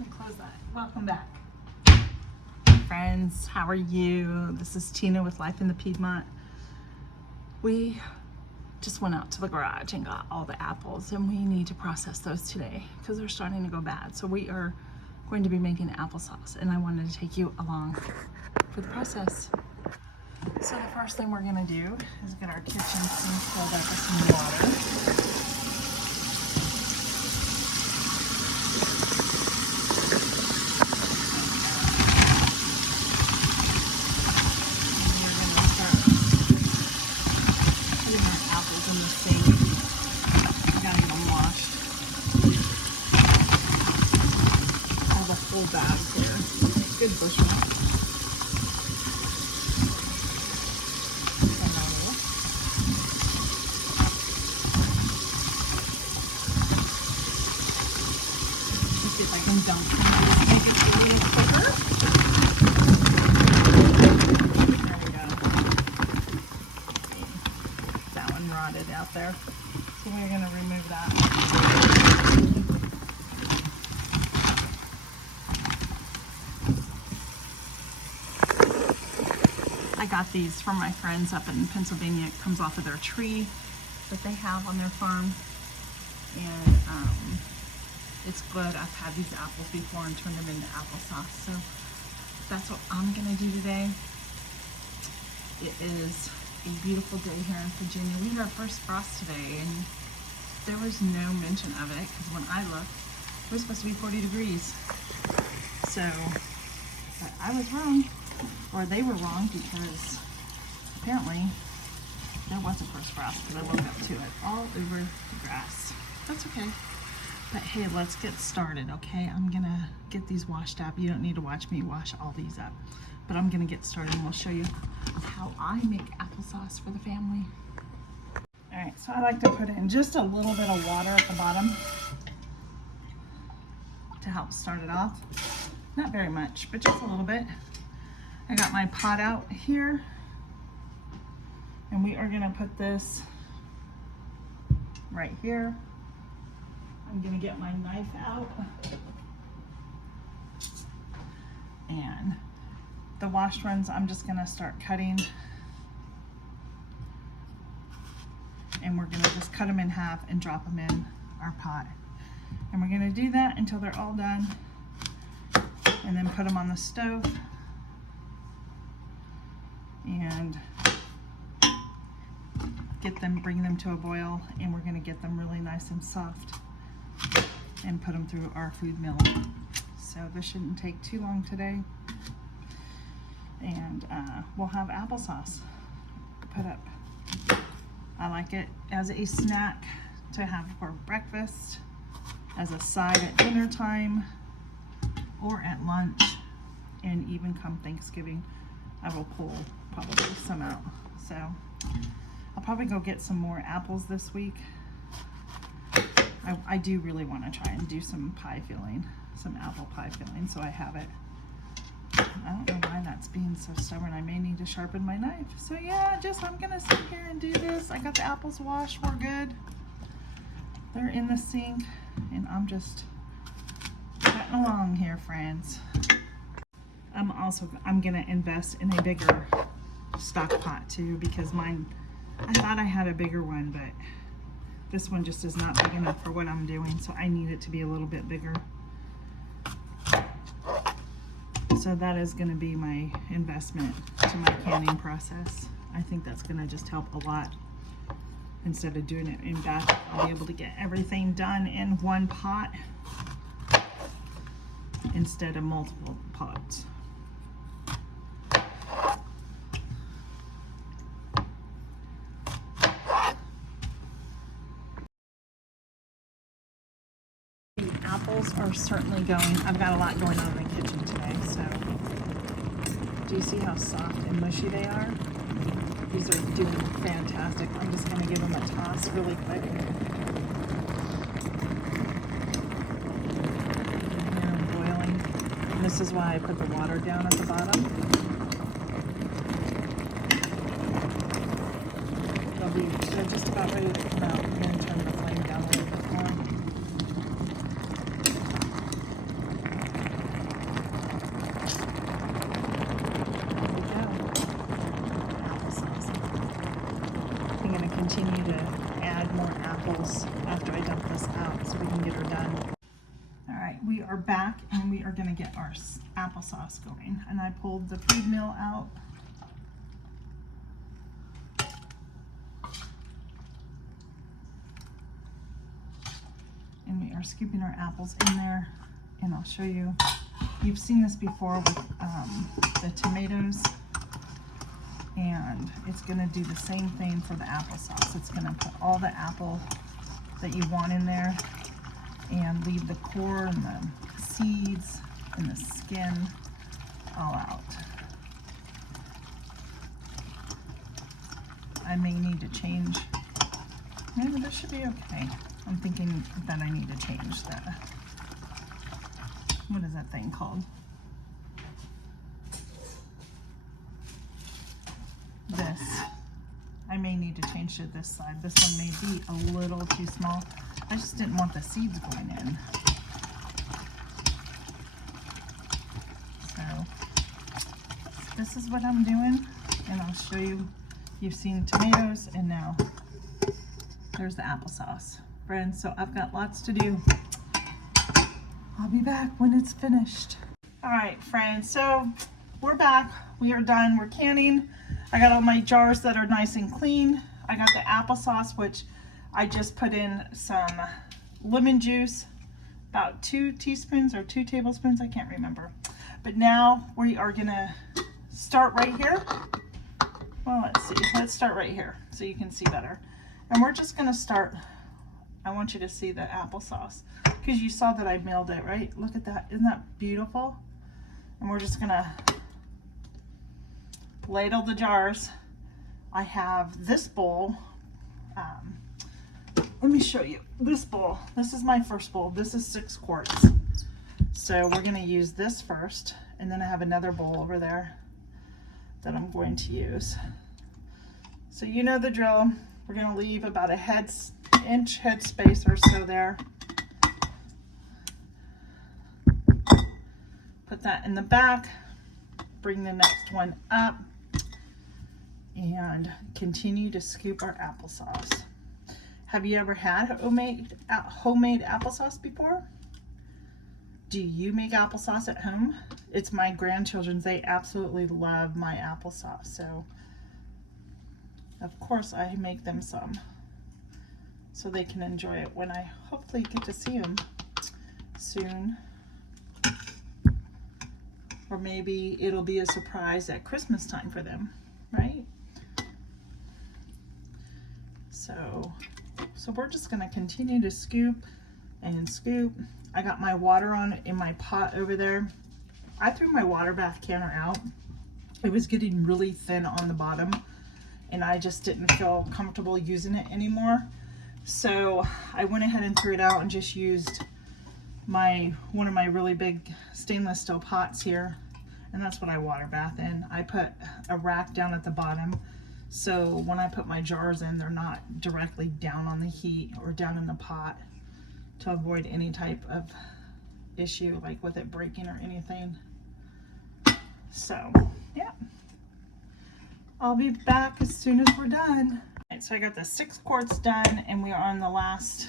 me close that. Welcome back. Friends, how are you? This is Tina with Life in the Piedmont. We just went out to the garage and got all the apples, and we need to process those today because they're starting to go bad. So we are going to be making applesauce, and I wanted to take you along for the process. So the first thing we're gonna do is get our kitchen sink filled up with some water. In the sink. I gotta get them washed. All the full bags here. Good bushwhack. Let's see if I can dump some of these to make it a little quicker. There we go. That one rotted out there. So we're going to remove that. I got these from my friends up in Pennsylvania. It comes off of their tree that they have on their farm. And it's good. I've had these apples before and turned them into applesauce. So that's what I'm going to do today. It is a beautiful day here in Virginia. We had our first frost today, and there was no mention of it because when I looked, it was supposed to be 40 degrees. So, but I was wrong, or they were wrong, because apparently there was a first frost because I woke up to it all over the grass. That's okay. But hey, let's get started, okay? I'm gonna get these washed up. You don't need to watch me wash all these up. But I'm gonna get started and we'll show you how I make applesauce for the family. All right, so I like to put in just a little bit of water at the bottom to help start it off. Not very much, but just a little bit. I got my pot out here, and we are gonna put this right here. I'm gonna get my knife out, and the washed ones, I'm just gonna start cutting, and we're gonna just cut them in half and drop them in our pot. And we're gonna do that until they're all done, and then put them on the stove and bring them to a boil, and we're gonna get them really nice and soft and put them through our food mill. So this shouldn't take too long today. And we'll have applesauce put up. I like it as a snack to have for breakfast, as a side at dinner time, or at lunch, and even come Thanksgiving. I will pull probably some out. So I'll probably go get some more apples this week. I do really want to try and do some pie filling, some apple pie filling, so I have it. I don't know why that's being so stubborn. I may need to sharpen my knife. So yeah, I'm gonna sit here and do this. I got the apples washed, we're good. They're in the sink, and I'm just cutting along here, friends. I'm gonna invest in a bigger stock pot too, because mine, I thought I had a bigger one, but this one just is not big enough for what I'm doing, so I need it to be a little bit bigger. So that is going to be my investment to my canning process. I think that's going to just help a lot. Instead of doing it in batch, I'll be able to get everything done in one pot instead of multiple pots. The apples are certainly going. I've got a lot going on in the kitchen today, so do you see how soft and mushy they are? These are doing fantastic. I'm just going to give them a toss really quick. Here I'm boiling. And this is why I put the water down at the bottom. They're just about ready to come out. I'm going to turn the flame down a little bit more. we are back and we are gonna get our applesauce going. And I pulled the feed mill out. And we are scooping our apples in there. And I'll show you, you've seen this before with the tomatoes. And it's gonna do the same thing for the applesauce. It's gonna put all the apple that you want in there and leave the core and the seeds and the skin all out. I may need to change, maybe this should be okay. I'm thinking that I need to change the, what is that thing called? This. I may need to change to this side. This one may be a little too small. I just didn't want the seeds going in. So this is what I'm doing, and I'll show you. You've seen tomatoes, and now there's the applesauce. Friends, so I've got lots to do. I'll be back when it's finished. All right, friends, so we're back. We are done. We're canning. I got all my jars that are nice and clean. I got the applesauce, which I just put in some lemon juice, about 2 teaspoons or 2 tablespoons, I can't remember. But now we are gonna start right here. Well, let's see, let's start right here so you can see better. And we're just gonna start, I want you to see the applesauce because you saw that I milled it, right? Look at that, isn't that beautiful? And we're just gonna ladle the jars. I have this bowl. Let me show you this bowl. This is my first bowl. This is 6 quarts. So we're going to use this first, and then I have another bowl over there that I'm going to use. So you know the drill. We're going to leave about a inch head space or so there. Put that in the back. Bring the next one up. And continue to scoop our applesauce. Have you ever had homemade applesauce before? Do you make applesauce at home? It's my grandchildren's. They absolutely love my applesauce. So, of course, I make them some so they can enjoy it when I hopefully get to see them soon. Or maybe it'll be a surprise at Christmas time for them, right? So we're just going to continue to scoop and scoop. I got my water on in my pot over there. I threw my water bath canner out. It was getting really thin on the bottom, and I just didn't feel comfortable using it anymore. So I went ahead and threw it out and just used one of my really big stainless steel pots here, and that's what I water bath in. I put a rack down at the bottom, so when I put my jars in, they're not directly down on the heat or down in the pot, to avoid any type of issue like with it breaking or anything. So yeah, I'll be back as soon as we're done. All right, so I got the 6 quarts done, and we are on the last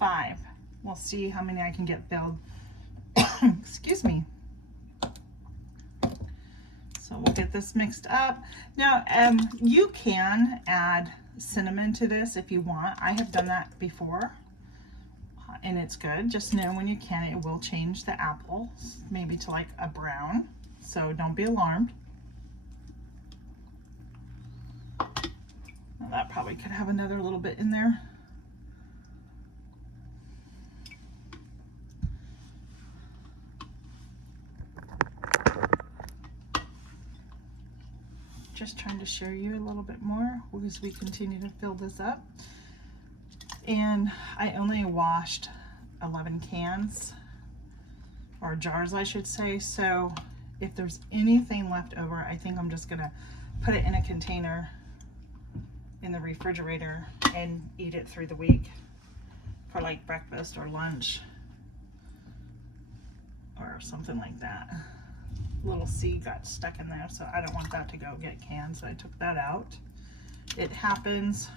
5. We'll see how many I can get filled. Excuse me. So we'll get this mixed up. Now, you can add cinnamon to this if you want. I have done that before, and it's good. Just know when you can, it will change the apple, maybe to like a brown. So don't be alarmed. Now that probably could have another little bit in there. Just trying to show you a little bit more as we continue to fill this up. And I only washed 11 cans, or jars I should say, so if there's anything left over, I think I'm just gonna put it in a container in the refrigerator and eat it through the week for like breakfast or lunch or something like that. Little seed got stuck in there, so I don't want that to go get canned, so I took that out. It happens.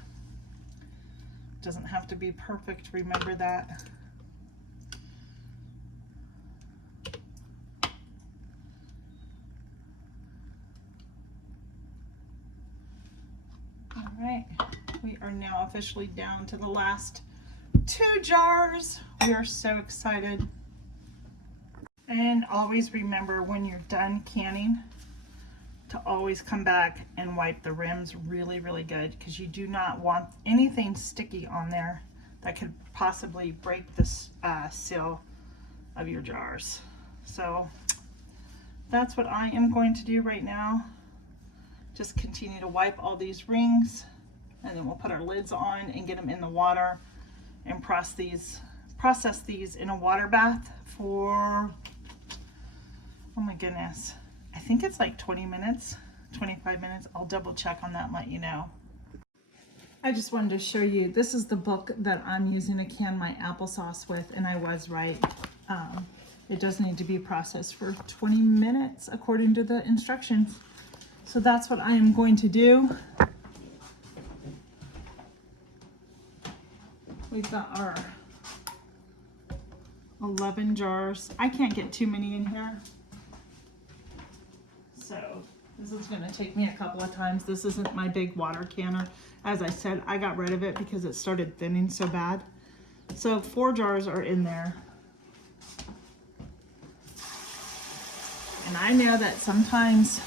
Doesn't have to be perfect, remember that. now officially down to the last 2 jars. We are so excited. And always remember when you're done canning to always come back and wipe the rims really, really good, because you do not want anything sticky on there that could possibly break the seal of your jars. So that's what I am going to do right now. Just continue to wipe all these rings, and then we'll put our lids on and get them in the water and process these in a water bath for, oh my goodness, I think it's like 20 minutes, 25 minutes. I'll double check on that and let you know. I just wanted to show you, this is the book that I'm using to can my applesauce with, and I was right. It does need to be processed for 20 minutes according to the instructions. So that's what I am going to do. We've got our 11 jars. I can't get too many in here. So this is gonna take me a couple of times. This isn't my big water canner. As I said, I got rid of it because it started thinning so bad. So 4 jars are in there. And I know that sometimes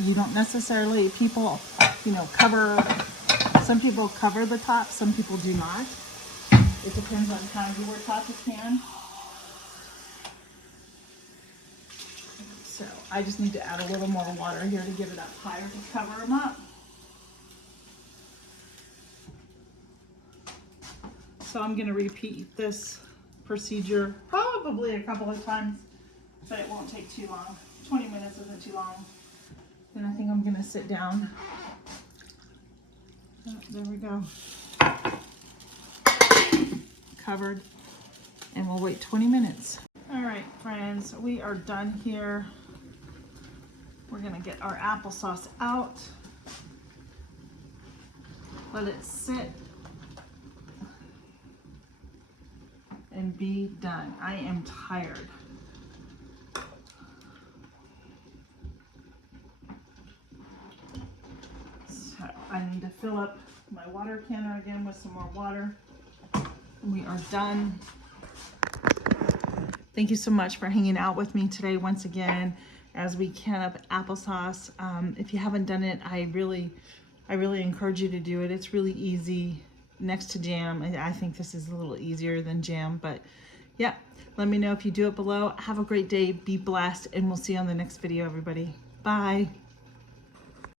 you don't necessarily, people, you know, some people cover the top, some people do not. It depends on how you were taught to can. So I just need to add a little more water here to get it up higher to cover them up. So I'm going to repeat this procedure probably a couple of times, but it won't take too long. 20 minutes isn't too long. Then I think I'm going to sit down. Oh, there we go. Covered. And we'll wait 20 minutes. All right, friends, we are done here. We're going to get our applesauce out. Let it sit. And be done. I am tired. So I need to fill up my water canner again with some more water. And we are done. Thank you so much for hanging out with me today once again as we can up applesauce. If you haven't done it, I really encourage you to do it. It's really easy. Next to jam, I think this is a little easier than jam, but yeah, let me know if you do it below. Have a great day, be blessed, and we'll see you on the next video, everybody. Bye.